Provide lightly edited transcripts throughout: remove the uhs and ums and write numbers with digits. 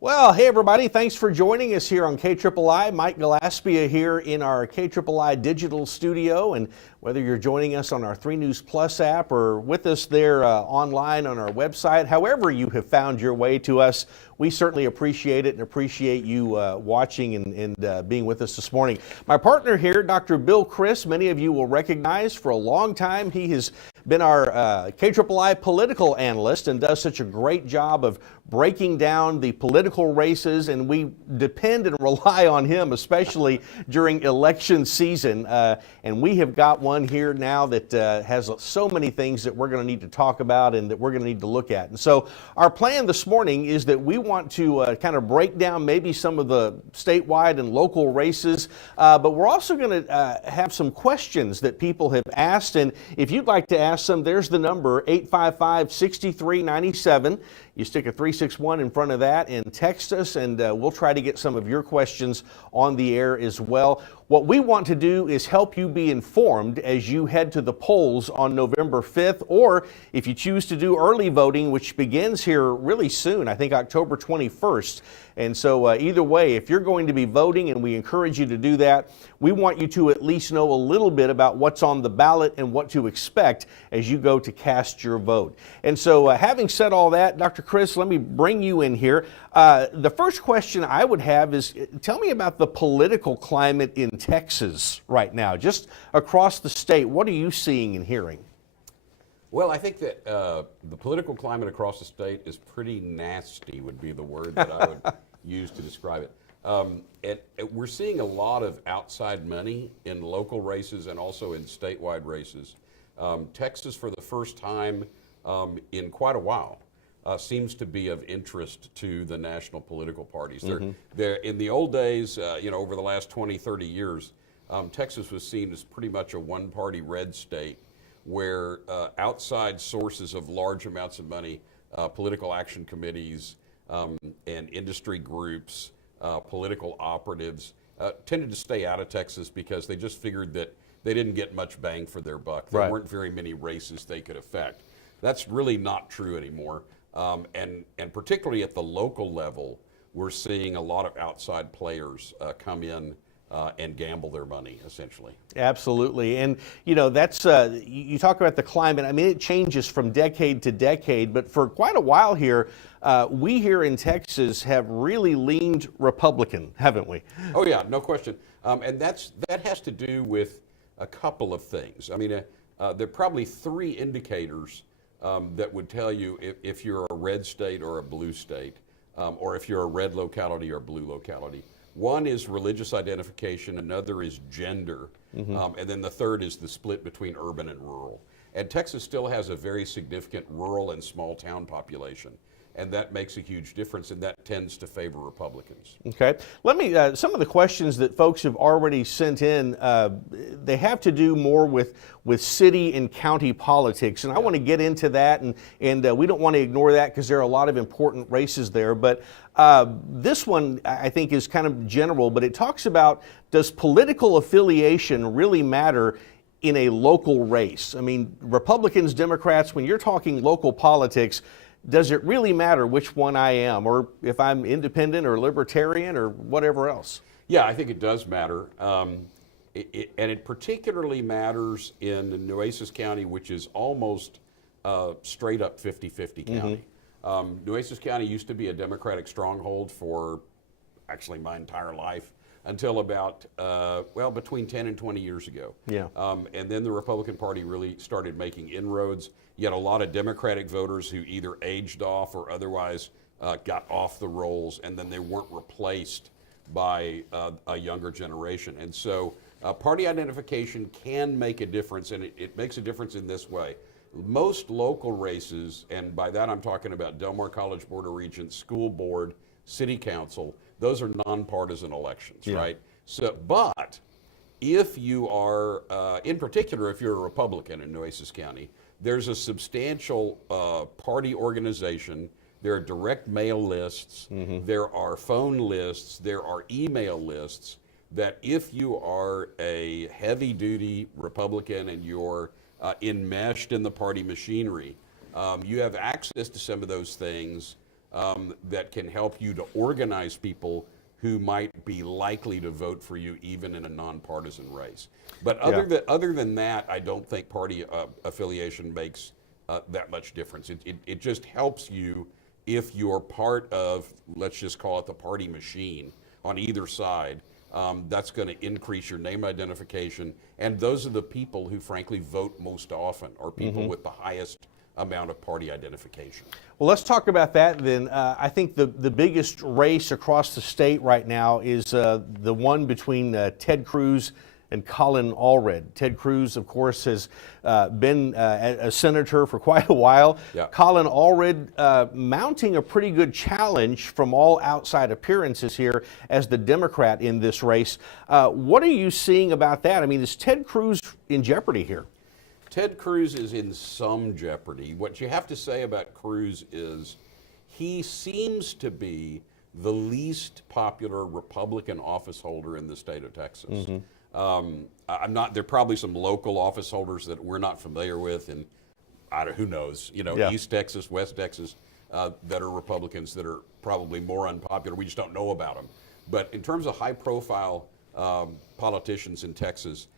Well, hey everybody, thanks for joining us here on KIII. Mike Gillaspia here in our KIII digital studio, and whether you're joining us on our 3 News Plus app or with us there online on our website, however you have found your way to us, we certainly appreciate it and appreciate you watching and being with us this morning. My partner here, Dr. Bill Chriss, many of you will recognize. For a long time he has been our KIII political analyst and does such a great job of breaking down the political races, and we depend and rely on him, especially during election season. And we have got one here now that has so many things that we're going to need to talk about and that we're going to need to look at. And so our plan this morning is that we want to kind of break down maybe some of the statewide and local races, but we're also going to have some questions that people have asked. And if you'd like to ask them, there's the number, 855-6397. You stick a 361 in front of that and text us, and we'll try to get some of your questions on the air as well. What we want to do is help you be informed as you head to the polls on November 5th, or if you choose to do early voting, which begins here really soon, I think October 21st. And so either way, if you're going to be voting, and we encourage you to do that, we want you to at least know a little bit about what's on the ballot and what to expect as you go to cast your vote. And so having said all that, Dr. Chriss, let me bring you in here. The first question I would have is, tell me about the political climate in Texas right now, just across the state. What are you seeing and hearing? Well, I think that the political climate across the state is pretty nasty, would be the word that I would use to describe it. We're seeing a lot of outside money in local races and also in statewide races. Texas, for the first time in quite a while, seems to be of interest to the national political parties. They're in the old days, over the last 20, 30 years, Texas was seen as pretty much a one-party red state, where outside sources of large amounts of money, political action committees and industry groups, political operatives, tended to stay out of Texas because they just figured that they didn't get much bang for their buck. There weren't very many races they could affect. That's really not true anymore. And particularly at the local level, we're seeing a lot of outside players come in and gamble their money, essentially. Absolutely. And, that's, you talk about the climate. I mean, it changes from decade to decade, but for quite a while here, we here in Texas have really leaned Republican, haven't we? Oh, yeah, no question. And that has to do with a couple of things. I mean, there are probably 3 indicators that would tell you if you're a red state or a blue state, or if you're a red locality or blue locality. One is religious identification, another is gender, and then the third is the split between urban and rural. And Texas still has a very significant rural and small town population, and that makes a huge difference, and that tends to favor Republicans. Okay. Let me, some of the questions that folks have already sent in, they have to do more with city and county politics, and I want to get into that, and we don't want to ignore that because there are a lot of important races there, but this one I think is kind of general, but it talks about, does political affiliation really matter in a local race? I mean, Republicans, Democrats, when you're talking local politics, does it really matter which one I am, or if I'm independent or libertarian or whatever else? Yeah, I think it does matter. And it particularly matters in Nueces County, which is almost straight up 50-50 county. Nueces County used to be a Democratic stronghold for actually my entire life until about, between 10 and 20 years ago. Yeah. And then the Republican Party really started making inroads. You had a lot of Democratic voters who either aged off or otherwise got off the rolls, and then they weren't replaced by a younger generation. And so party identification can make a difference, and it makes a difference in this way. Most local races, and by that I'm talking about Del Mar College Board of Regents, school board, city council, those are nonpartisan elections, right? So, but if you are, in particular, if you're a Republican in Nueces County, there's a substantial party organization. There are direct mail lists, there are phone lists, there are email lists that if you are a heavy-duty Republican and you're enmeshed in the party machinery, you have access to some of those things that can help you to organize people who might be likely to vote for you even in a nonpartisan race. But other than that, I don't think party affiliation makes that much difference. It just helps you if you're part of, let's just call it the party machine on either side. That's going to increase your name identification. And those are the people who frankly vote most often, or people with the highest amount of party identification. Well, let's talk about that then. I think the biggest race across the state right now is the one between Ted Cruz and Colin Allred. Ted Cruz, of course, has been a senator for quite a while. Yeah. Colin Allred mounting a pretty good challenge from all outside appearances here as the Democrat in this race. What are you seeing about that? I mean, is Ted Cruz in jeopardy here? Ted Cruz is in some jeopardy. What you have to say about Cruz is he seems to be the least popular Republican office holder in the state of Texas. I'm not. There are probably some local office holders that we're not familiar with, and who knows? East Texas, West Texas, that are Republicans that are probably more unpopular. We just don't know about them. But in terms of high-profile politicians in Texas,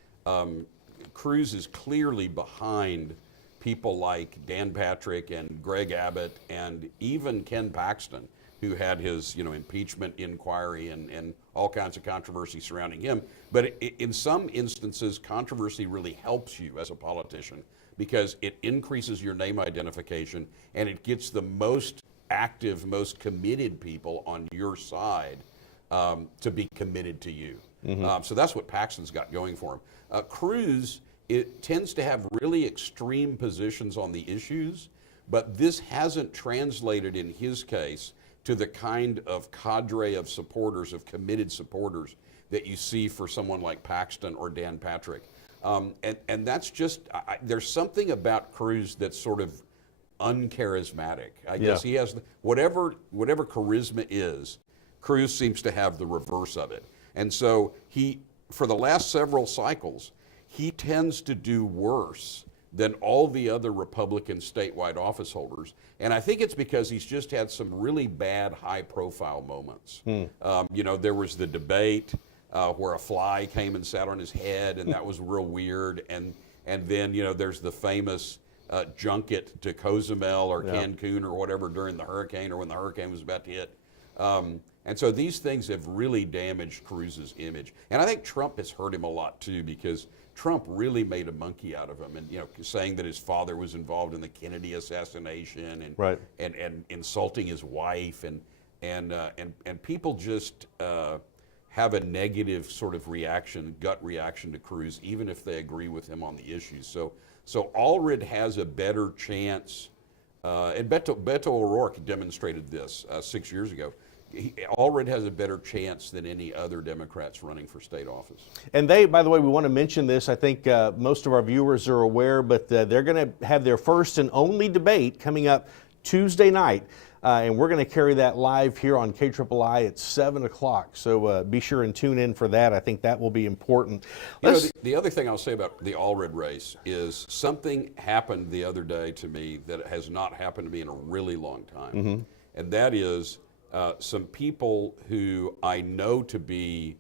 Cruz is clearly behind people like Dan Patrick and Greg Abbott and even Ken Paxton, who had his impeachment inquiry and all kinds of controversy surrounding him. But in some instances, controversy really helps you as a politician because it increases your name identification and it gets the most active, most committed people on your side to be committed to you. So that's what Paxton's got going for him. Cruz, it tends to have really extreme positions on the issues, but this hasn't translated in his case to the kind of cadre of supporters, of committed supporters that you see for someone like Paxton or Dan Patrick. And that's just, there's something about Cruz that's sort of uncharismatic. I guess he has, whatever charisma is, Cruz seems to have the reverse of it. And so for the last several cycles, he tends to do worse than all the other Republican statewide office holders. And I think it's because he's just had some really bad high-profile moments. There was the debate where a fly came and sat on his head, and that was real weird. And then, there's the famous junket to Cozumel or Cancun or whatever during the hurricane or when the hurricane was about to hit. And so these things have really damaged Cruz's image. And I think Trump has hurt him a lot, too, because Trump really made a monkey out of him, and saying that his father was involved in the Kennedy assassination, and insulting his wife, and people just have a negative sort of gut reaction to Cruz, even if they agree with him on the issues. So Allred has a better chance, and Beto O'Rourke demonstrated this 6 years ago. Allred has a better chance than any other Democrats running for state office. And by the way, we want to mention this. I think most of our viewers are aware, but they're going to have their first and only debate coming up Tuesday night. And we're going to carry that live here on KIII at 7 o'clock. So be sure and tune in for that. I think that will be important. The other thing I'll say about the Allred race is something happened the other day to me that has not happened to me in a really long time. And that is some people who I know to be,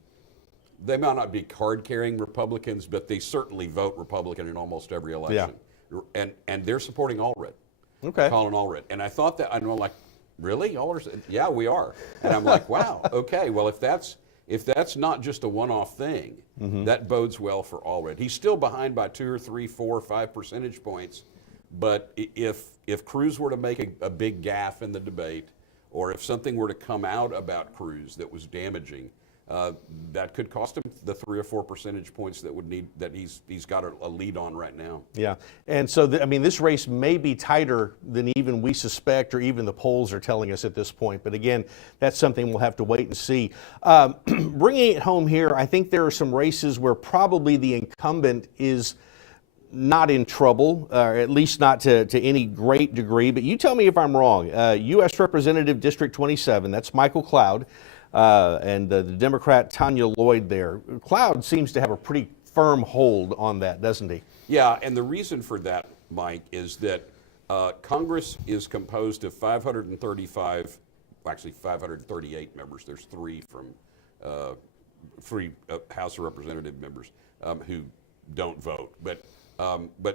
they might not be card-carrying Republicans, but they certainly vote Republican in almost every election. And they're supporting Allred. Colin Allred. And I thought that, I'm like, really? Allred? Yeah, we are. And I'm like, wow, okay, well, if that's not just a one-off thing, that bodes well for Allred. He's still behind by 2 or 3, 4, 5 percentage points, but if Cruz were to make a big gaffe in the debate, or if something were to come out about Cruz that was damaging, that could cost him the 3 or 4 percentage points that he's got a lead on right now. Yeah, and so this race may be tighter than even we suspect, or even the polls are telling us at this point. But again, that's something we'll have to wait and see. Bringing it home here, I think there are some races where probably the incumbent is not in trouble, or at least not to any great degree. But you tell me if I'm wrong. U.S. Representative District 27, that's Michael Cloud, and the Democrat Tanya Lloyd there. Cloud seems to have a pretty firm hold on that, doesn't he? Yeah, and the reason for that, Mike, is that Congress is composed of 535, actually 538 members. There's three House of Representative members who don't vote. But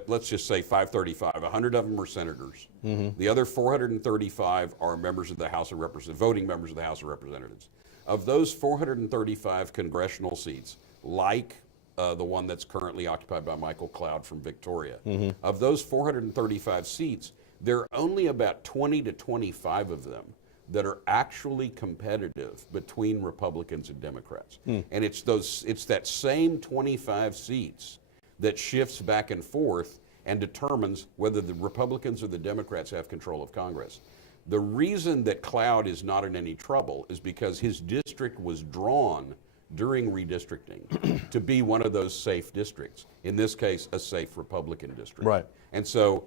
let's just say 535. 100 of them are senators. The other 435 are members of the House of Representatives, voting members of the House of Representatives. Of those 435 congressional seats, like the one that's currently occupied by Michael Cloud from Victoria, of those 435 seats, there are only about 20 to 25 of them that are actually competitive between Republicans and Democrats. And it's that same 25 seats that shifts back and forth and determines whether the Republicans or the Democrats have control of Congress. The reason that Cloud is not in any trouble is because his district was drawn during redistricting to be one of those safe districts. In this case, a safe Republican district. Right. And so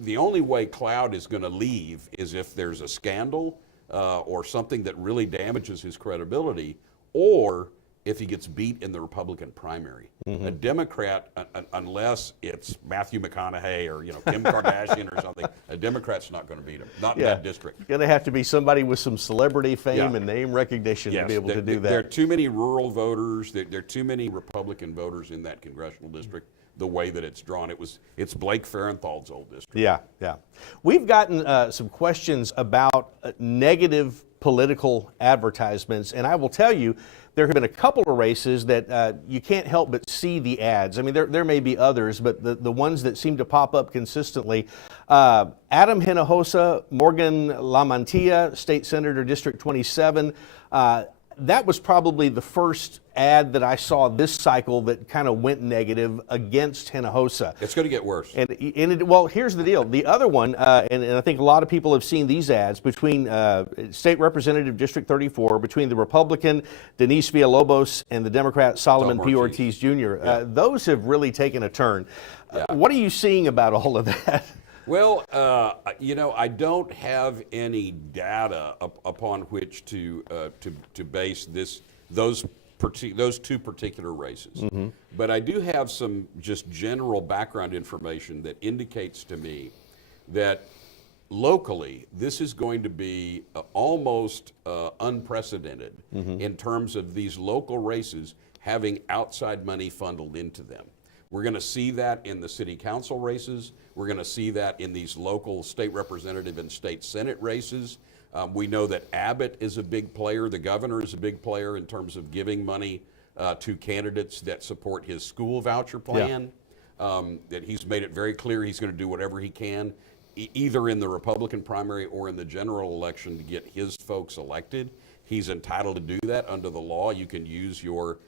the only way Cloud is going to leave is if there's a scandal or something that really damages his credibility, or if he gets beat in the Republican primary. A Democrat, unless it's Matthew McConaughey or Kim Kardashian or something, a Democrat's not going to beat him, not in that district. Going to have to be somebody with some celebrity fame and name recognition to be able to do that. There are too many rural voters. There are too many Republican voters in that congressional district. The way that it's drawn, it's Blake Farenthal's old district. Yeah. We've gotten some questions about negative political advertisements, and I will tell you, there have been a couple of races that you can't help but see the ads. I mean, there may be others, but the ones that seem to pop up consistently, Adam Hinojosa, Morgan Lamantia, State Senator, District 27, that was probably the first ad that I saw this cycle that kind of went negative against Hinojosa. It's going to get worse. Well, here's the deal. The other one, and I think a lot of people have seen these ads, between State Representative District 34, between the Republican Denise Villalobos and the Democrat Solomon P. Ortiz Jr. Those have really taken a turn. What are you seeing about all of that? Well, I don't have any data upon which to base those two particular races. But I do have some just general background information that indicates to me that locally this is going to be almost unprecedented in terms of these local races having outside money funneled into them. We're going to see that in the city council races. We're going to see that in these local state representative and state senate races. We know that Abbott is a big player. The governor is a big player in terms of giving money to candidates that support his school voucher plan. That he's made it very clear he's going to do whatever he can, either in the Republican primary or in the general election, to get his folks elected. He's entitled to do that under the law. You can use you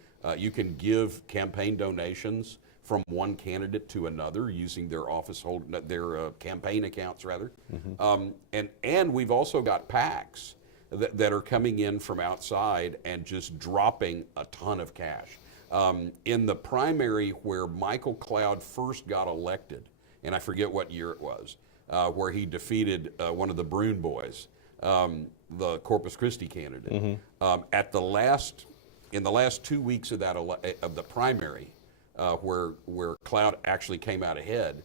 can give campaign donations from one candidate to another using their their campaign accounts rather. And we've also got PACs that are coming in from outside and just dropping a ton of cash. In the primary where Michael Cloud first got elected, and I forget what year it was, where he defeated one of the Brune boys, the Corpus Christi candidate. In the last 2 weeks of the primary, where Cloud actually came out ahead,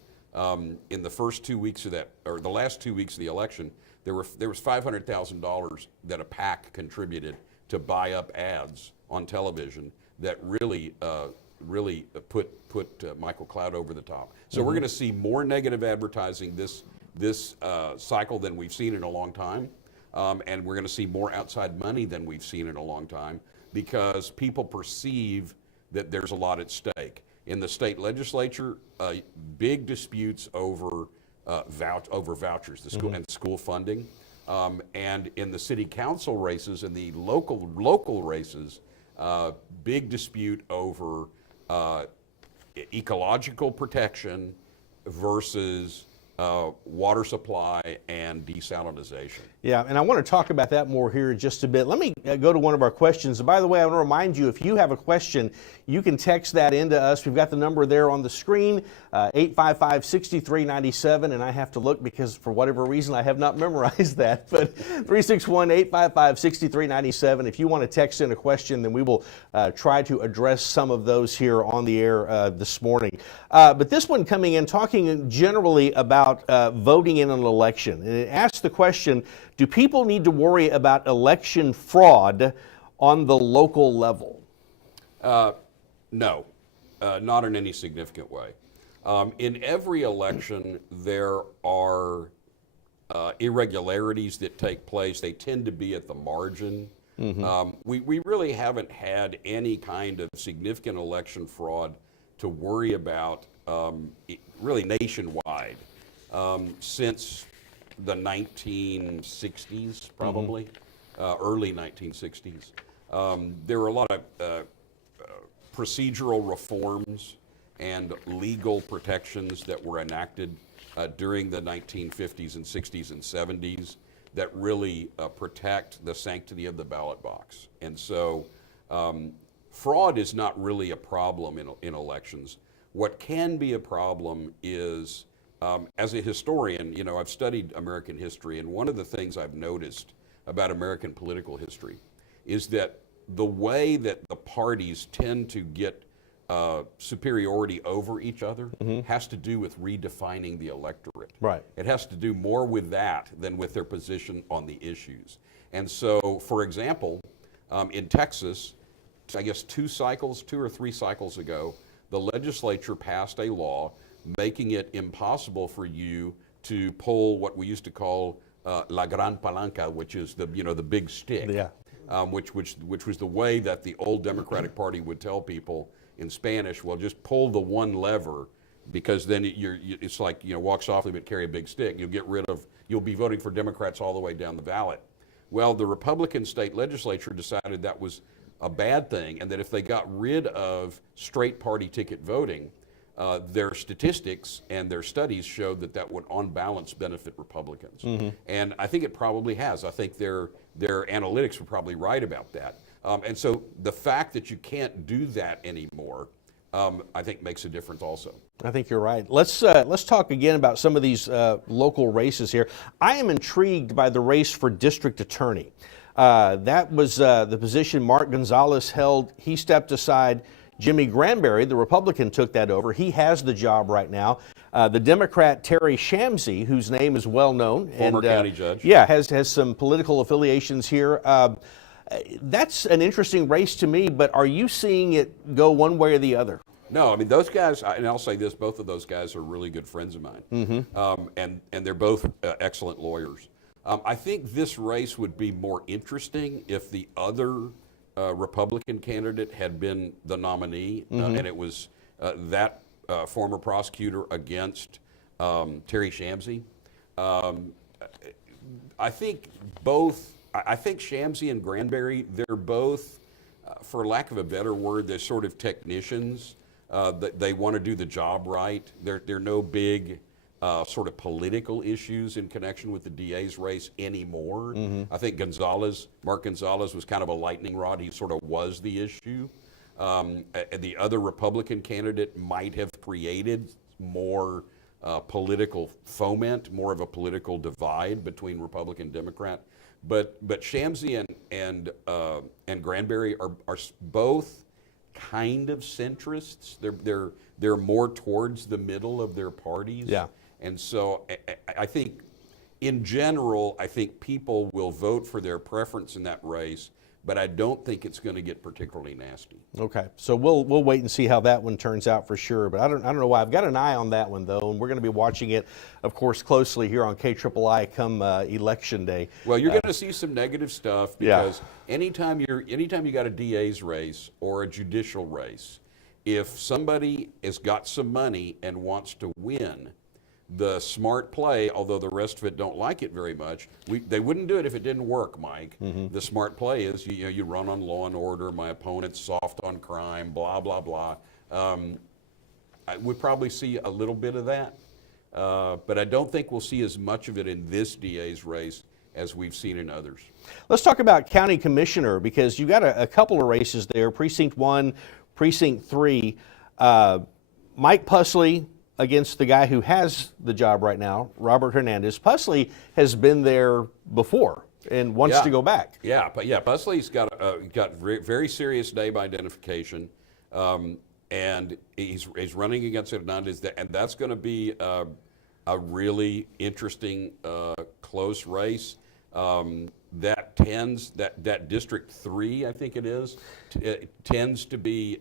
in the first 2 weeks of that, or the last 2 weeks of the election, there was $500,000 that a PAC contributed to buy up ads on television that really put Michael Cloud over the top. So we're going to see more negative advertising this cycle than we've seen in a long time, and we're going to see more outside money than we've seen in a long time, because people perceive that there's a lot at stake. In the state legislature, big disputes over vouchers, the school and school funding, and in the city council races and the local races, big dispute over ecological protection versus water supply and desalinization. Yeah, and I want to talk about that more here in just a bit. Let me go to one of our questions. By the way, I want to remind you, if you have a question, you can text that into us. We've got the number there on the screen, 855-6397, and I have to look because for whatever reason I have not memorized that, but 361-855-6397. If you want to text in a question, then we will try to address some of those here on the air this morning. But this one coming in, talking generally about about voting in an election, and it asks the question, do people need to worry about election fraud on the local level? No, not in any significant way. In every election, there are irregularities that take place. They tend to be at the margin. We really haven't had any kind of significant election fraud to worry about really nationwide since the 1960s, probably, early 1960s. There were a lot of procedural reforms and legal protections that were enacted during the 1950s and 60s and 70s that really protect the sanctity of the ballot box. And so fraud is not really a problem in elections. What can be a problem is, as a historian, you know, I've studied American history, and one of the things I've noticed about American political history is that the way that the parties tend to get superiority over each other has to do with redefining the electorate. Right. It has to do more with that than with their position on the issues. And so, for example, in Texas, I guess 2 or 3 cycles ago, the legislature passed a law making it impossible for you to pull what we used to call la gran palanca, which is the big stick. Yeah. Which was the way that the old Democratic Party would tell people in Spanish, well, just pull the one lever, because then it's like, walk softly but carry a big stick. You'll be voting for Democrats all the way down the ballot. Well, the Republican state legislature decided that was a bad thing, and that if they got rid of straight party ticket voting, their statistics and their studies showed that would, on balance, benefit Republicans. And I think it probably has. I think their analytics were probably right about that. And so the fact that you can't do that anymore, I think makes a difference also. I think you're right. Let's talk again about some of these local races here. I am intrigued by the race for district attorney. That was the position Mark Gonzalez held. He stepped aside. Jimmy Granberry, the Republican, took that over. He has the job right now. The Democrat Terry Shamsi, whose name is well known, former county judge, has some political affiliations here. That's an interesting race to me. But are you seeing it go one way or the other? No, I mean, those guys, and I'll say this: both of those guys are really good friends of mine, and they're both excellent lawyers. I think this race would be more interesting if the other Republican candidate had been the nominee, and it was that former prosecutor against Terry Shamsi. I think Shamsi and Granberry, they're both, for lack of a better word, they're sort of technicians. They want to do the job right. There are no big sort of political issues in connection with the DA's race anymore. I think Mark Gonzalez was kind of a lightning rod. He sort of was the issue. The other Republican candidate might have created more political foment, more of a political divide between Republican and Democrat. But Shamsi and Granberry are both kind of centrists. They're more towards the middle of their parties. Yeah. And so I think, in general, I think people will vote for their preference in that race, but I don't think it's going to get particularly nasty. Okay, so we'll wait and see how that one turns out for sure. But I don't know why. I've got an eye on that one though, and we're going to be watching it, of course, closely here on KIII come Election Day. Well, you're going to see some negative stuff because anytime you got a DA's race or a judicial race, if somebody has got some money and wants to win, the smart play, although the rest of it don't like it very much, they wouldn't do it if it didn't work, Mike. The smart play is you run on law and order, my opponent's soft on crime, blah, blah, blah. We'd probably see a little bit of that, but I don't think we'll see as much of it in this DA's race as we've seen in others. Let's talk about county commissioner, because you got a couple of races there, Precinct 1, Precinct 3. Mike Pusley against the guy who has the job right now, Robert Hernandez. Pusley has been there before and wants to go back. Yeah, Pusley's got very serious name identification, and he's running against Hernandez, and that's going to be a really interesting close race. That District 3, I think it is, it tends to be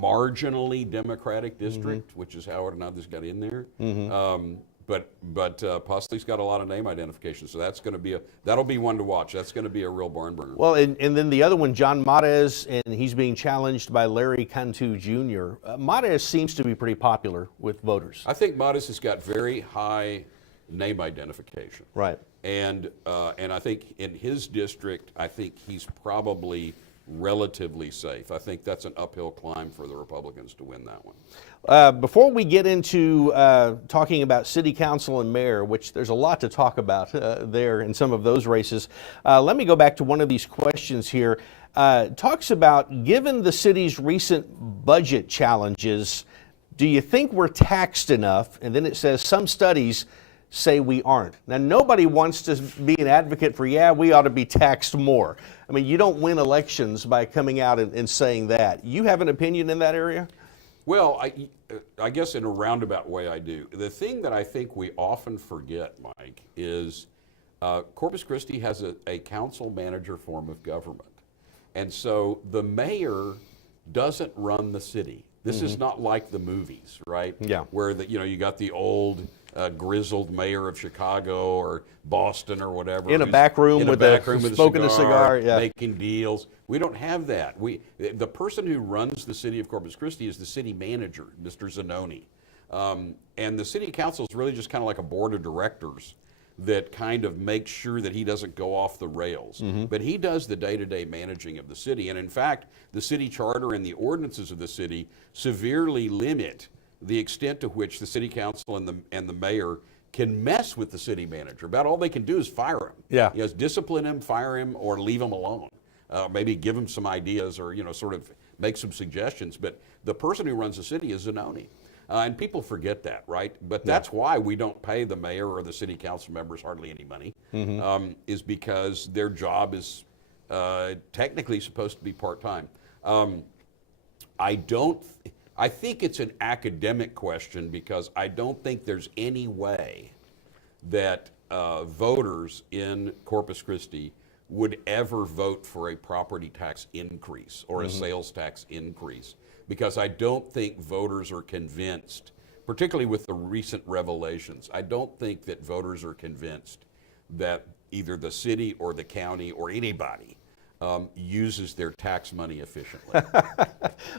marginally Democratic district, which is how Hernandez got in there. But Pusley's got a lot of name identification, so that'll be one to watch. That's going to be a real barn burner. Well, and then the other one, John Mares, and he's being challenged by Larry Cantu Jr. Mares seems to be pretty popular with voters. I think Mares has got very high name identification. Right. And I think in his district, I think he's probably relatively safe. I think that's an uphill climb for the Republicans to win that one. Before we get into talking about city council and mayor, which there's a lot to talk about there in some of those races, let me go back to one of these questions here. Talks about, given the city's recent budget challenges, do you think we're taxed enough? And then it says some studies say we aren't. Now, nobody wants to be an advocate for, yeah, we ought to be taxed more. I mean, you don't win elections by coming out and saying that. You have an opinion in that area? Well, I guess in a roundabout way I do. The thing that I think we often forget, Mike, is Corpus Christi has a council manager form of government. And so the mayor doesn't run the city. This is not like the movies, right? Yeah. Where you got the old grizzled mayor of Chicago or Boston or whatever. In a back room with smoking a cigar, yeah. Making deals. We don't have that. The person who runs the city of Corpus Christi is the city manager, Mr. Zanoni. And the city council is really just kind of like a board of directors that kind of makes sure that he doesn't go off the rails. But he does the day-to-day managing of the city. And in fact, the city charter and the ordinances of the city severely limit the extent to which the city council and the mayor can mess with the city manager. About all they can do is fire him. Yeah. Discipline him, fire him, or leave him alone. Maybe give him some ideas or, sort of make some suggestions. But the person who runs the city is Zanoni. And people forget that, right? But that's why we don't pay the mayor or the city council members hardly any money, is because their job is technically supposed to be part-time. I think it's an academic question because I don't think there's any way that voters in Corpus Christi would ever vote for a property tax increase or a sales tax increase, because I don't think voters are convinced, particularly with the recent revelations, I don't think that voters are convinced that either the city or the county or anybody uses their tax money efficiently.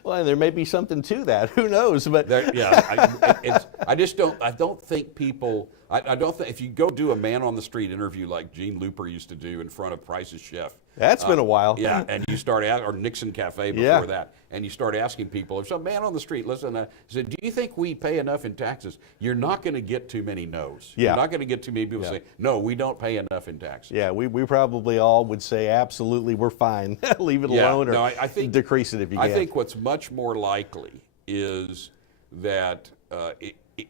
Well, and there may be something to that. Who knows? But I just don't. I don't think people. I don't think if you go do a man on the street interview like Gene Looper used to do in front of Price's Chef. That's been a while. Yeah, and you start or Nixon Cafe before that, and you start asking people, if some man on the street, listen, said, do you think we pay enough in taxes? You're not going to get too many no's. Yeah. You're not going to get too many people say, no, we don't pay enough in taxes. Yeah, we probably all would say, absolutely, we're fine. Leave it alone, or I think, decrease it if you can. I think what's much more likely is that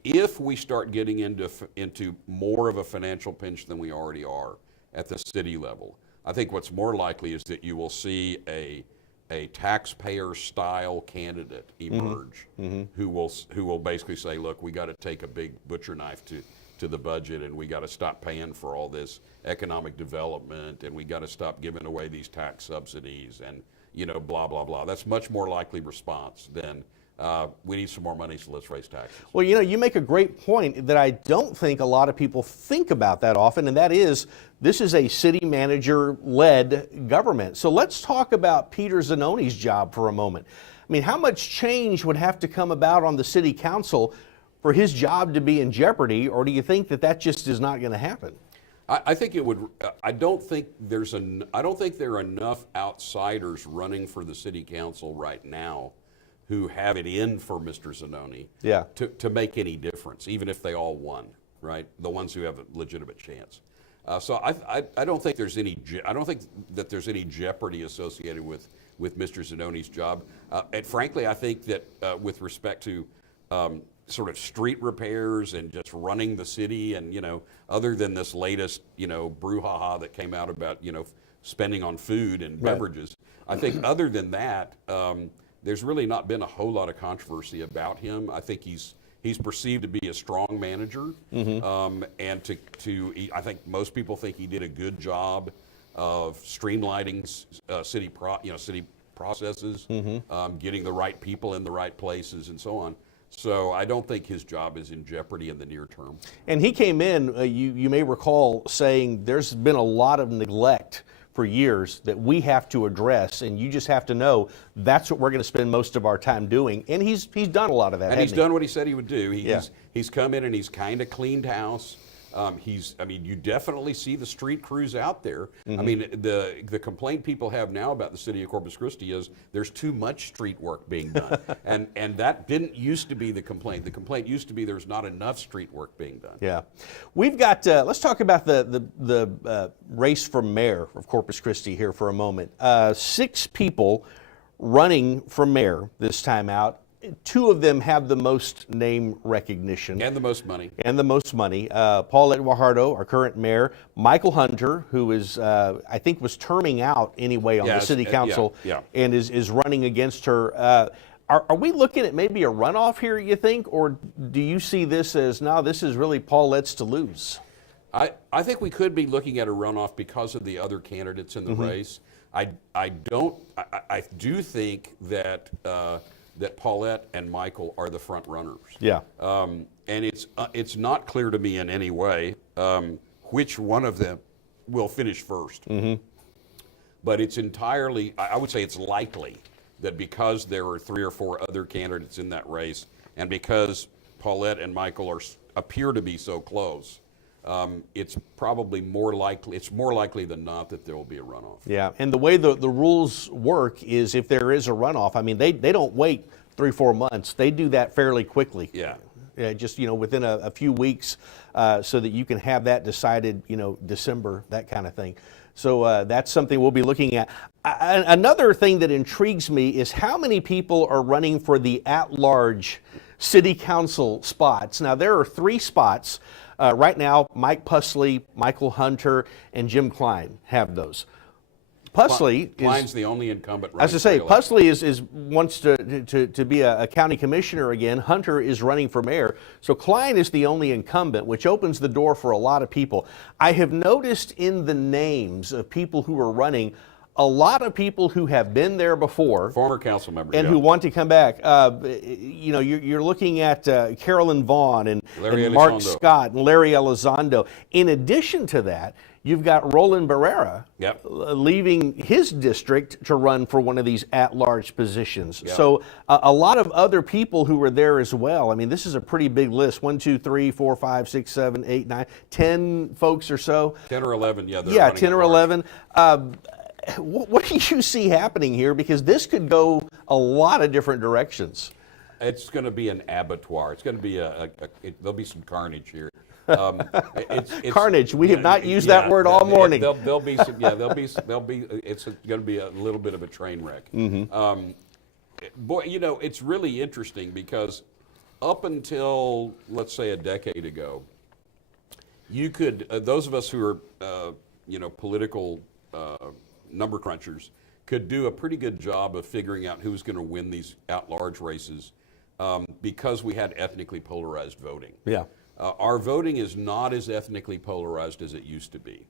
if we start getting into more of a financial pinch than we already are at the city level, I think what's more likely is that you will see a taxpayer-style candidate emerge who will basically say, look, we got to take a big butcher knife to the budget, and we got to stop paying for all this economic development, and we got to stop giving away these tax subsidies, and blah blah blah. That's much more likely response than we need some more money, so let's raise taxes. Well, you make a great point that I don't think a lot of people think about that often, and that is this is a city manager-led government. So let's talk about Peter Zanoni's job for a moment. I mean, how much change would have to come about on the city council for his job to be in jeopardy, or do you think that just is not going to happen? I think it would. I don't think there are enough outsiders running for the city council right now who have it in for Mr. Zanoni to make any difference, even if they all won, right? The ones who have a legitimate chance. So I don't think there's any. I don't think that there's any jeopardy associated with Mr. Zanoni's job. And frankly, I think that with respect to sort of street repairs and just running the city, and other than this latest brouhaha that came out about spending on food and beverages, I think other than that. There's really not been a whole lot of controversy about him. I think he's He's perceived to be a strong manager, and I think most people think he did a good job of streamlining city processes, getting the right people in the right places, and so on. So I don't think his job is in jeopardy in the near term. And he came in, you may recall, saying there's been a lot of neglect for years that we have to address, and you just have to know that's what we're going to spend most of our time doing. And he's done a lot of that. And he's done what he said he would do. Yeah. He's come in and he's kind of cleaned house. You definitely see the street crews out there. I mean, the complaint people have now about the city of Corpus Christi is there's too much street work being done, and that didn't used to be the complaint. The complaint used to be there's not enough street work being done. Yeah, we've got. Let's talk about the race for mayor of Corpus Christi here for a moment. 6 people running for mayor this time out. 2 of them have the most name recognition. And the most money. Paulette Guajardo, our current mayor, Michael Hunter, who is, I think, was terming out anyway on the city council and is running against her. Are we looking at maybe a runoff here, you think, or do you see this as, no, this is really Paulette's to lose? I think we could be looking at a runoff because of the other candidates in the race. I do think that that Paulette and Michael are the front runners. Yeah. And it's not clear to me in any way which one of them will finish first. But it's entirely, I would say it's likely that because there are 3 or 4 other candidates in that race, and because Paulette and Michael appear to be so close, it's probably more likely than not that there will be a runoff. Yeah, and the way the rules work is if there is a runoff, I mean, they don't wait 3-4 months. They do that fairly quickly. Yeah. Just, within a few weeks so that you can have that decided, December, that kind of thing. So that's something we'll be looking at. Another thing that intrigues me is how many people are running for the at-large city council spots. Now, there are 3 spots. Right now, Mike Pusley, Michael Hunter, and Jim Klein have those. Klein's the only incumbent. As I say, Pusley wants to be a county commissioner again. Hunter is running for mayor. So Klein is the only incumbent, which opens the door for a lot of people. I have noticed in the names of people who are running, a lot of people who have been there before, former council members, and who want to come back. You're looking at Carolyn Vaughn and Mark Scott and Larry Elizondo. In addition to that, you've got Roland Barrera leaving his district to run for one of these at-large positions. Yep. So a lot of other people who were there as well. I mean, this is a pretty big list. 1, 2, 3, 4, 5, 6, 7, 8, 9, 10 folks or so. 10 or 11, yeah, 10 or 11. What do you see happening here? Because this could go a lot of different directions. It's going to be an abattoir. It's going to be there'll be some carnage here. Carnage. We have not used that word all morning. There'll be some. Yeah, it's going to be a little bit of a train wreck. Boy, it's really interesting because up until let's say a decade ago, you could those of us who are political number crunchers could do a pretty good job of figuring out who's going to win these at-large races because we had ethnically polarized voting. Yeah. Our voting is not as ethnically polarized as it used to be.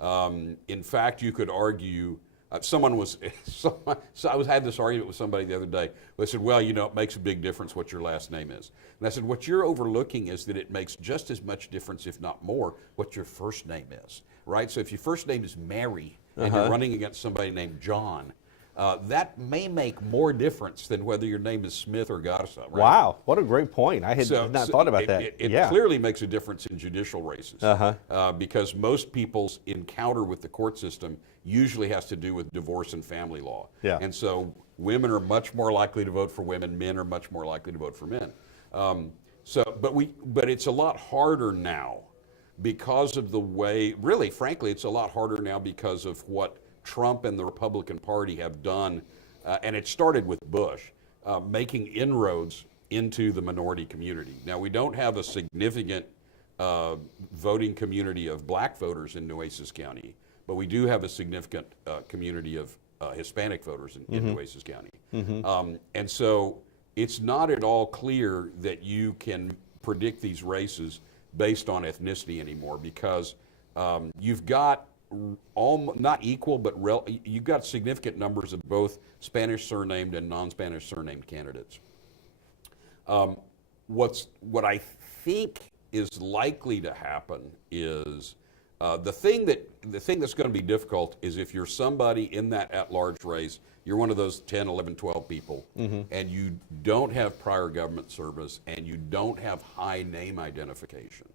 In fact, you could argue, I had this argument with somebody the other day. They said, well, it makes a big difference what your last name is. And I said, what you're overlooking is that it makes just as much difference, if not more, what your first name is, right? So if your first name is Mary and you're running against somebody named John, that may make more difference than whether your name is Smith or Garza. Right? Wow, what a great point. I had not thought about that. It clearly makes a difference in judicial races because most people's encounter with the court system usually has to do with divorce and family law. Yeah. And so women are much more likely to vote for women, men are much more likely to vote for men. But it's a lot harder now because of the way, really, frankly, it's a lot harder now because of what Trump and the Republican Party have done, and it started with Bush, making inroads into the minority community. Now, we don't have a significant voting community of black voters in Nueces County, but we do have a significant community of Hispanic voters in Nueces County. And so it's not at all clear that you can predict these races based on ethnicity anymore, because you've got not equal, but you've got significant numbers of both Spanish surnamed and non-Spanish surnamed candidates. What I think is likely to happen is the thing that's going to be difficult is if you're somebody in that at-large race, you're one of those 10, 11, 12 people, and you don't have prior government service and you don't have high name identification.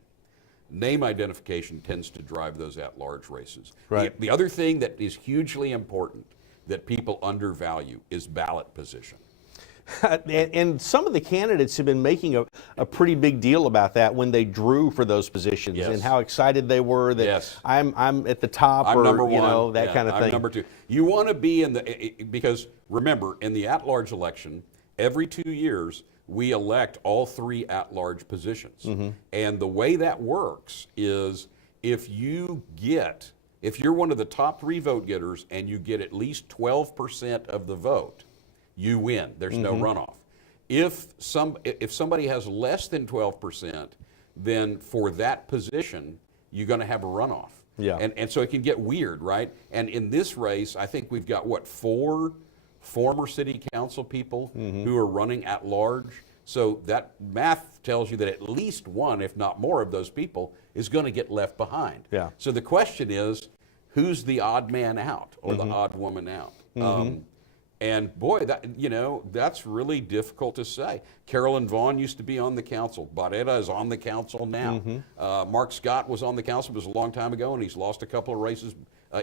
Name identification tends to drive those at-large races. Right. The other thing that is hugely important that people undervalue is ballot position. And some of the candidates have been making a pretty big deal about that when they drew for those positions, Yes. and how excited they were that Yes. I'm at the top, I'm or number one. you know, that Yeah, kind of thing. I'm number two. You want to be in because remember, in the at-large election, every 2 years we elect all 3 at-large positions. And the way that works is if you're one of the top 3 vote getters and you get at least 12% of the vote, you win. There's no runoff. If somebody has less than 12%, then for that position, you're going to have a runoff. Yeah. And so it can get weird, right? And in this race, I think we've got, 4 former city council people who are running at large. So that math tells you that at least one, if not more, of those people is going to get left behind. Yeah. So the question is, who's the odd man out or the odd woman out? And boy, that's really difficult to say. Carolyn Vaughn used to be on the council. Barrera is on the council now. Mark Scott was on the council, it was a long time ago, and he's lost a couple of races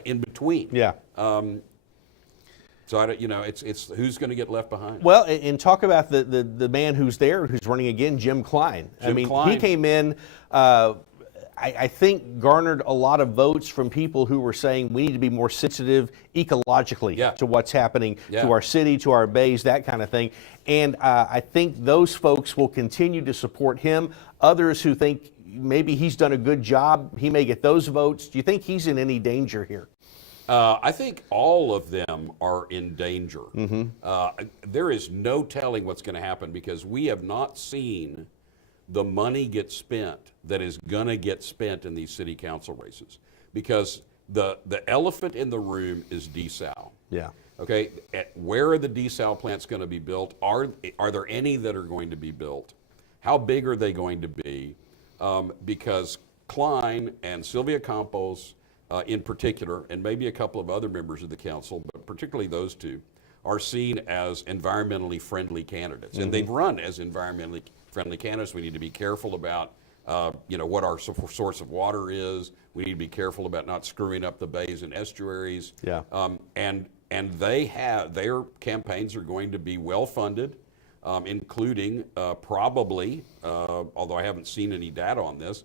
in between. Yeah. So it's who's going to get left behind. Well, and talk about the man who's there, who's running again, Jim Klein. Klein. He came in, I think garnered a lot of votes from people who were saying we need to be more sensitive ecologically to what's happening to our city, to our bays, that kind of thing. And I think those folks will continue to support him. Others who think maybe he's done a good job, he may get those votes. Do you think he's in any danger here? I think all of them are in danger. There is no telling what's going to happen because we have not seen the money get spent that is going to get spent in these city council races, because the elephant in the room is desal. Yeah. Okay, where are the desal plants going to be built? Are there any that are going to be built? How big are they going to be? Because Klein and Sylvia Campos in particular, and maybe a couple of other members of the council, but particularly those two, are seen as environmentally friendly candidates. And they've run as environmentally friendly candidates. We need to be careful about what our source of water is. We need to be careful about not screwing up the bays and estuaries. Yeah. And their campaigns are going to be well funded, including probably, although I haven't seen any data on this,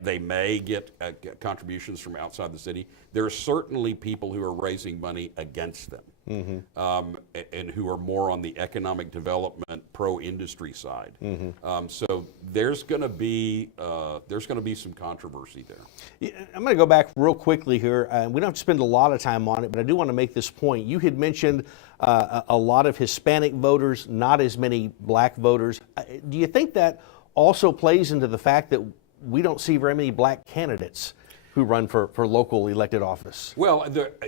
they may get contributions from outside the city. There are certainly people who are raising money against them, and who are more on the economic development pro-industry side. So there's going to be some controversy there. Yeah, I'm going to go back real quickly here. We don't have to spend a lot of time on it, but I do want to make this point. You had mentioned a lot of Hispanic voters, not as many black voters. Do you think that also plays into the fact that we don't see very many black candidates who run for local elected office? Well,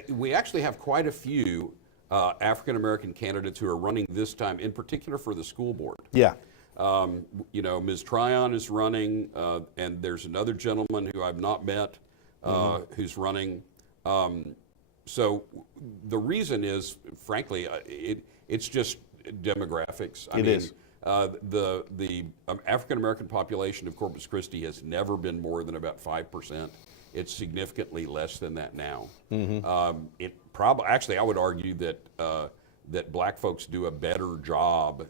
we actually have quite a few African-American candidates who are running this time, in particular for the school board. Yeah. Ms. Tryon is running, and there's another gentleman who I've not met who's running. So the reason is, frankly, it's just demographics. I mean, the African-American population of Corpus Christi has never been more than about 5%. It's significantly less than that now. Actually, I would argue that black folks do a better job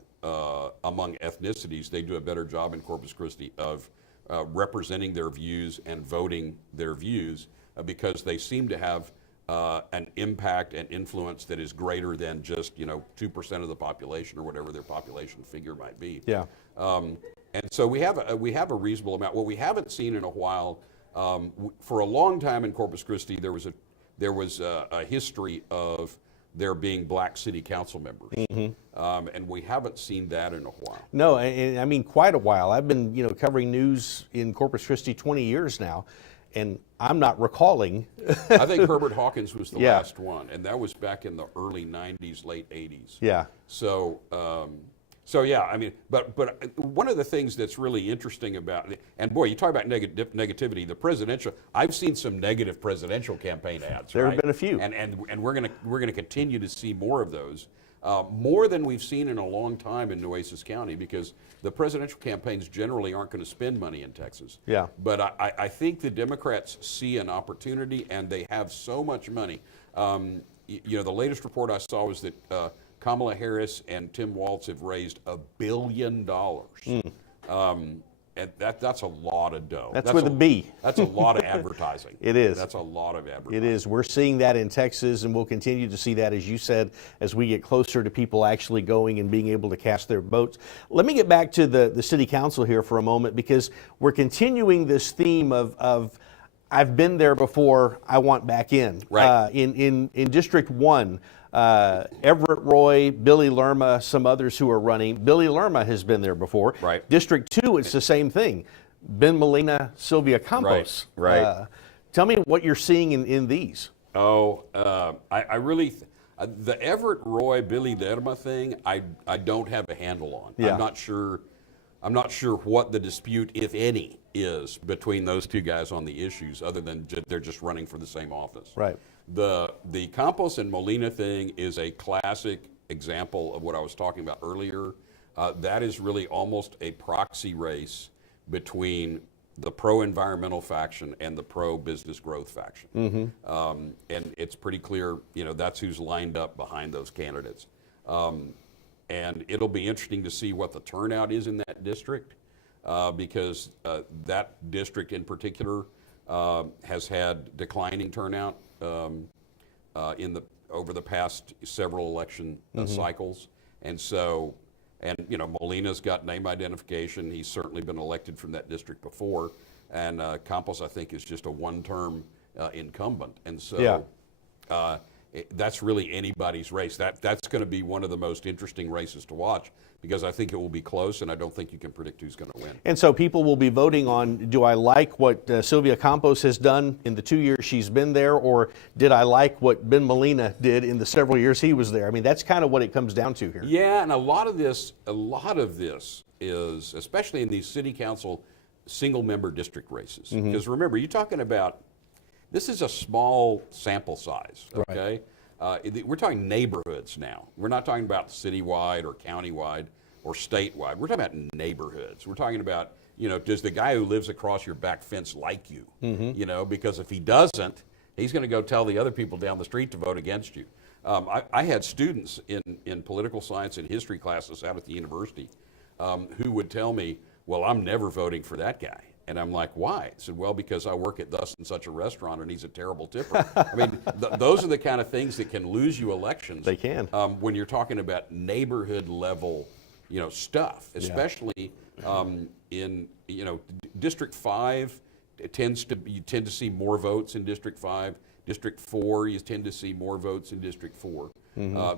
among ethnicities. They do a better job in Corpus Christi of representing their views and voting their views because they seem to have an impact and influence that is greater than just 2% of the population or whatever their population figure might be. Yeah. And so we have a reasonable amount. What we haven't seen in a while, for a long time in Corpus Christi, there was a history of there being black city council members. And we haven't seen that in a while. No, and I mean quite a while. I've been, covering news in Corpus Christi 20 years now, and I'm not recalling. I think Herbert Hawkins was the Yeah. last one, and that was back in the early 90s, late 80s. Yeah. So, yeah, I mean, but one of the things that's really interesting about, and boy, you talk about negativity, the presidential, I've seen some negative presidential campaign ads. There have right? been a few. And we're gonna continue to see more of those, more than we've seen in a long time in Nueces County, because the presidential campaigns generally aren't going to spend money in Texas. Yeah. But I think the Democrats see an opportunity, and they have so much money. The latest report I saw was that Kamala Harris and Tim Walz have raised $1 billion. And that's a lot of dough. That's with a B. That's a lot of advertising. It is. That's a lot of advertising. It is. We're seeing that in Texas, and we'll continue to see that, as you said, as we get closer to people actually going and being able to cast their votes. Let me get back to the city council here for a moment, because we're continuing this theme of I've been there before, I want back in. Right. In District 1, Everett Roy, Billy Lerma, some others who are running. Billy Lerma has been there before. Right. District 2, it's the same thing. Ben Molina, Sylvia Campos. Right. Tell me what you're seeing in these. I really, the Everett Roy, Billy Lerma thing, I don't have a handle on. Yeah. I'm not sure what the dispute, if any, is between those two guys on the issues, other than they're just running for the same office. Right. The Campos and Molina thing is a classic example of what I was talking about earlier. That is really almost a proxy race between the pro-environmental faction and the pro-business growth faction. And it's pretty clear, that's who's lined up behind those candidates. And it'll be interesting to see what the turnout is in that district, because that district in particular has had declining turnout over the past several election cycles. And so, Molina's got name identification. He's certainly been elected from that district before. And Campos, I think, is just a one-term incumbent. And so that's really anybody's race. That's going to be one of the most interesting races to watch, because I think it will be close, and I don't think you can predict who's going to win. And so people will be voting on, do I like what Sylvia Campos has done in the 2 years she's been there, or did I like what Ben Molina did in the several years he was there? I mean, that's kind of what it comes down to here. Yeah, and a lot of this is, especially in these city council single-member district races, because remember, you're talking about, this is a small sample size, okay? Right. We're talking neighborhoods now. We're not talking about citywide or countywide or statewide. We're talking about neighborhoods. We're talking about, does the guy who lives across your back fence like you? Because if he doesn't, he's going to go tell the other people down the street to vote against you. I had students in political science and history classes out at the university who would tell me, well, I'm never voting for that guy. And I'm like, why? I said, well, because I work at thus and such a restaurant, and he's a terrible tipper. I mean, those are the kind of things that can lose you elections. They can. When you're talking about neighborhood level, stuff, especially in, District 5, you tend to see more votes in District 5. District 4, you tend to see more votes in District 4.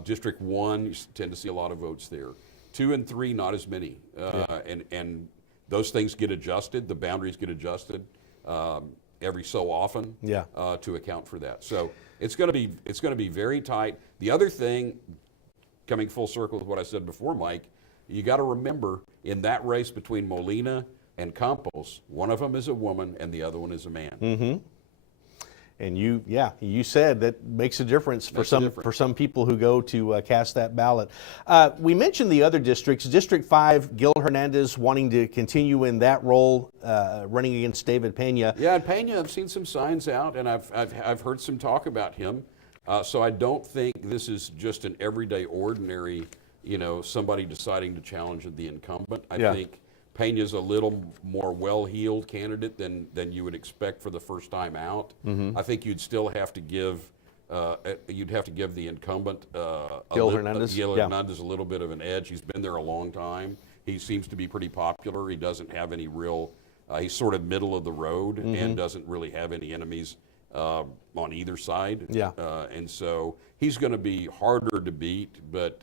District 1, you tend to see a lot of votes there. 2 and 3, not as many. And those things get adjusted. The boundaries get adjusted every so often to account for that. So it's going to be very tight. The other thing, coming full circle with what I said before, Mike, you got to remember, in that race between Molina and Campos, one of them is a woman and the other one is a man. And you said that makes a difference for some people who go to cast that ballot. We mentioned the other districts. District 5, Gil Hernandez wanting to continue in that role, running against David Pena. Yeah, and Pena, I've seen some signs out, and I've heard some talk about him. So I don't think this is just an everyday, ordinary, somebody deciding to challenge the incumbent. I think Pena's a little more well-heeled candidate than you would expect for the first time out. I think you'd still have to give the incumbent Gil Hernandez a little bit of an edge. He's been there a long time. He seems to be pretty popular. He doesn't have any real. He's sort of middle of the road and doesn't really have any enemies on either side. Yeah. And so he's going to be harder to beat, but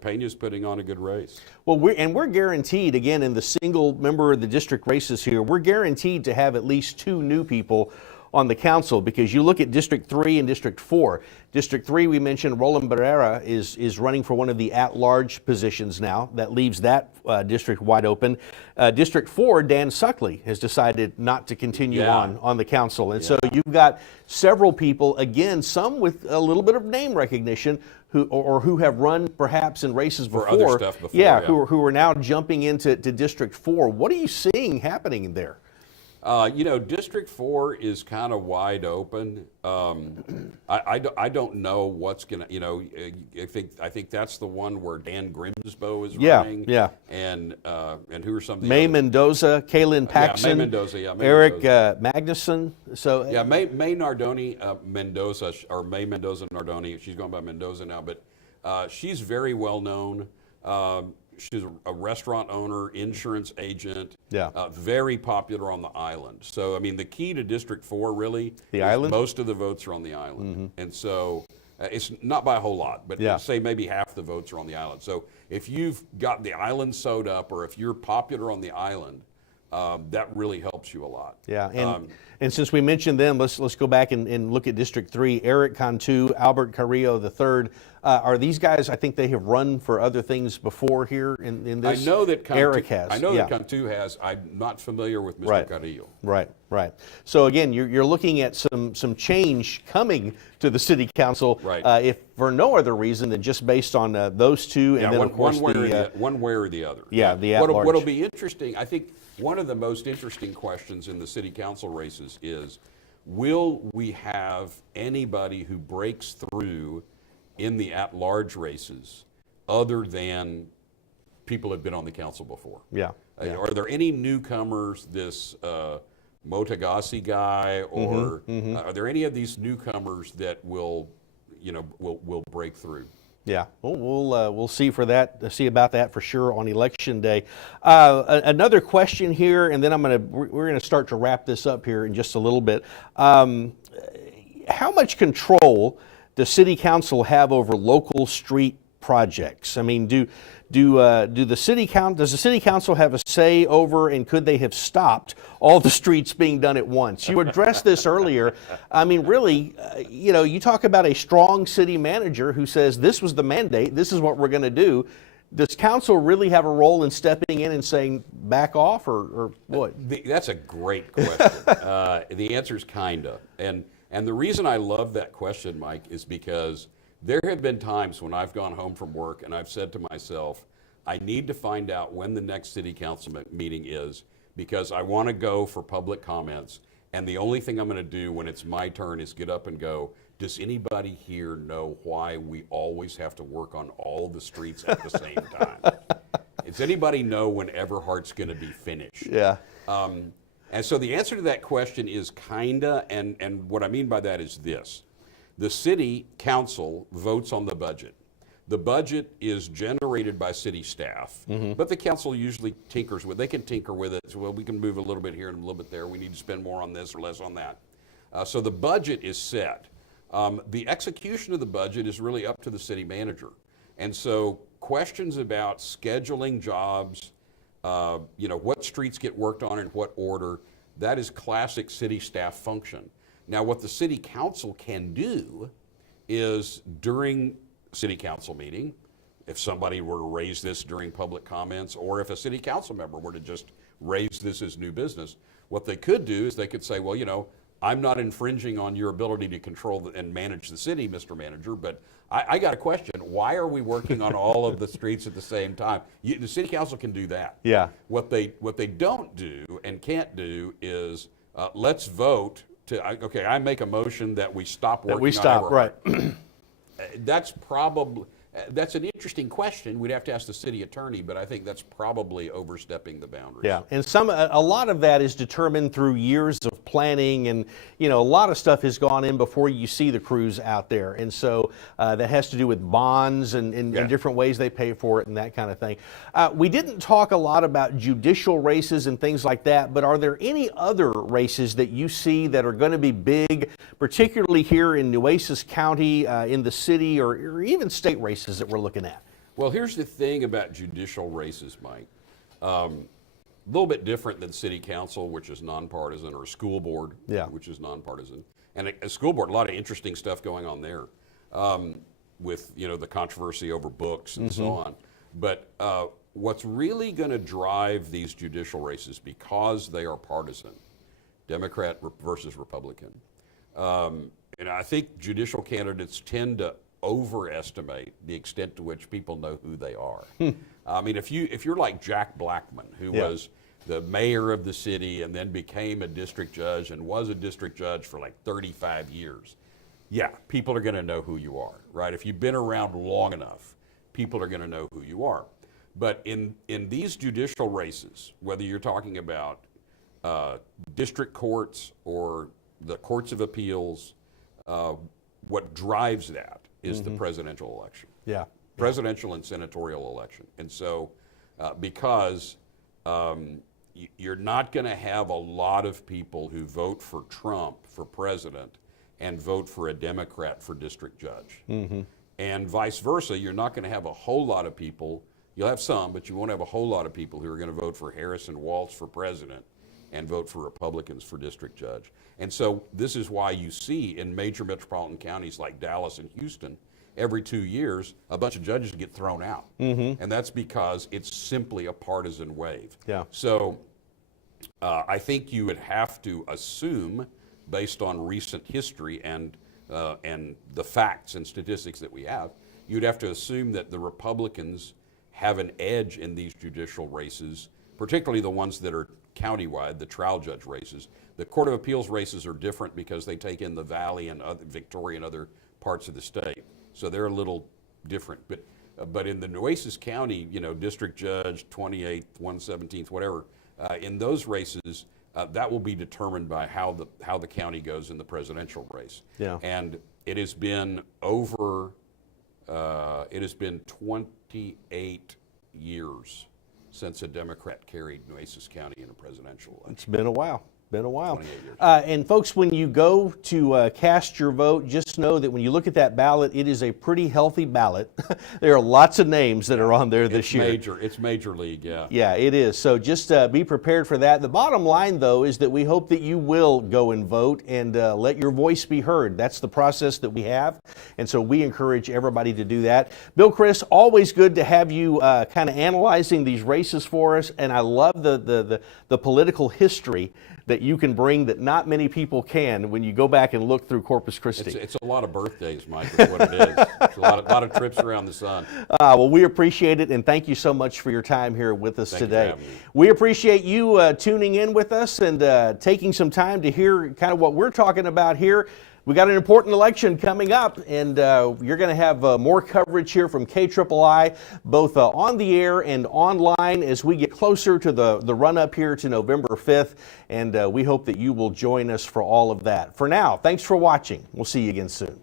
Pena's putting on a good race. Well, we're guaranteed, again, in the single member of the district races here, we're guaranteed to have at least 2 new people on the council, because you look at District 3 and District 4. District 3, we mentioned Roland Barrera is running for one of the at-large positions now. That leaves that district wide open. District 4, Dan Suckley has decided not to continue on the council. And so you've got several people, again, some with a little bit of name recognition, who have run perhaps in races before. For other stuff before, yeah. Who are now jumping into District 4. What are you seeing happening there? District 4 is kind of wide open. I don't know what's gonna. I think that's the one where Dan Grimsboe is running. Yeah. And who are some of the May others? Mendoza, Kaylin Paxson, May Mendoza, yeah. Eric Magnuson. So May Nardoni Mendoza, or May Mendoza Nardoni. She's going by Mendoza now, but she's very well known. She's a restaurant owner, insurance agent, very popular on the island. So, I mean, the key to District 4 really is island? Most of the votes are on the island. And so it's not by a whole lot, but say maybe half the votes are on the island. So if you've got the island sewed up, or if you're popular on the island, that really helps you a lot. Yeah, and since we mentioned them, let's go back and look at District 3. Eric Cantu, Albert Carrillo III. Are these guys? I think they have run for other things before here in this. I know that Cantu, Eric has. I know that Cantu has. I'm not familiar with Mr. Carrillo. Right. So again, you're looking at some change coming to the city council. Right. If for no other reason than just based on those two, and then of course one way or the other. Yeah, the at-large. What'll be interesting, I think. One of the most interesting questions in the city council races is, will we have anybody who breaks through in the at-large races other than people who have been on the council before? Yeah. Are there any newcomers, this Motagasi guy, or are there any of these newcomers that will break through? Yeah, we'll see for that. See about that for sure on Election Day. Another question here, and then we're gonna start to wrap this up here in just a little bit. How much control does City Council have over local street projects? I mean, does the City Council have a say over, and could they have stopped all the streets being done at once? You addressed this earlier. I mean, really, you talk about a strong city manager who says this was the mandate, this is what we're going to do. Does council really have a role in stepping in and saying back off, or what? That's a great question. The answer is kinda, and the reason I love that question, Mike, is because there have been times when I've gone home from work and I've said to myself, I need to find out when the next city council meeting is, because I want to go for public comments, and the only thing I'm going to do when it's my turn is get up and go, does anybody here know why we always have to work on all the streets at the same time? Does anybody know when Everhart's going to be finished? Yeah. And so the answer to that question is kinda, and what I mean by that is this. The city council votes on the budget. The budget is generated by city staff, but the council usually tinkers with it. They can tinker with it. So, well, we can move a little bit here and a little bit there. We need to spend more on this or less on that. So the budget is set. The execution of the budget is really up to the city manager. And so questions about scheduling jobs, what streets get worked on in what order, that is classic city staff function. Now, what the city council can do is during city council meeting, if somebody were to raise this during public comments, or if a city council member were to just raise this as new business, what they could do is they could say, well, I'm not infringing on your ability to control and manage the city, Mr. Manager, but I got a question. Why are we working on all of the streets at the same time? The city council can do that. Yeah. What they don't do and can't do is let's vote I make a motion that we stop working on Everhart. Right. That's probably, That's an interesting question. We'd have to ask the city attorney, but I think that's probably overstepping the boundaries. Yeah, and a lot of that is determined through years of planning, and a lot of stuff has gone in before you see the crews out there, and so that has to do with bonds and different ways they pay for it and that kind of thing. We didn't talk a lot about judicial races and things like that, but are there any other races that you see that are going to be big, particularly here in Nueces County, in the city, or even state races that we're looking at? Well, here's the thing about judicial races, Mike. A little bit different than city council, which is nonpartisan, or a school board, which is nonpartisan. And a school board, a lot of interesting stuff going on there, with the controversy over books and so on. But what's really going to drive these judicial races, because they are partisan, Democrat versus Republican, and I think judicial candidates tend to overestimate the extent to which people know who they are. I mean, if you're like Jack Blackman, who was the mayor of the city and then became a district judge and was a district judge for like 35 years, people are going to know who you are, right? If you've been around long enough, people are going to know who you are. But in these judicial races, whether you're talking about district courts or the courts of appeals, what drives that is the presidential election. Presidential and senatorial election. And so because you're not going to have a lot of people who vote for Trump for president and vote for a Democrat for district judge. And vice versa, you're not going to have a whole lot of people, you'll have some, but you won't have a whole lot of people who are going to vote for Harrison Walz for president and vote for Republicans for district judge. And so this is why you see in major metropolitan counties like Dallas and Houston, every 2 years, a bunch of judges get thrown out. And that's because it's simply a partisan wave. So I think you would have to assume, based on recent history and the facts and statistics that we have, you'd have to assume that the Republicans have an edge in these judicial races, particularly the ones that are countywide, the trial judge races. The Court of Appeals races are different because they take in the Valley and Victoria and other parts of the state. So they're a little different. But in the Nueces County, district judge, 28th, 117th, whatever, in those races, that will be determined by how the county goes in the presidential race. And it has been 28 years since a Democrat carried Nueces County in a presidential election. It's been a while. 28 years. And folks, when you go to cast your vote, just know that when you look at that ballot, it is a pretty healthy ballot. There are lots of names that are on there this year. It's major league, Yeah, it is. So just be prepared for that. The bottom line, though, is that we hope that you will go and vote and let your voice be heard. That's the process that we have, and so we encourage everybody to do that. Bill Chriss, always good to have you kind of analyzing these races for us, and I love the political history that you can bring that not many people can when you go back and look through Corpus Christi. It's a lot of birthdays, Mike, is what it is. It's a lot of trips around the sun. Well, we appreciate it, and thank you so much for your time here with us today. Thank you for having me. We appreciate you tuning in with us and taking some time to hear kind of what we're talking about here. We got an important election coming up, and you're going to have more coverage here from KIII, both on the air and online as we get closer to the run-up here to November 5th, and we hope that you will join us for all of that. For now, thanks for watching. We'll see you again soon.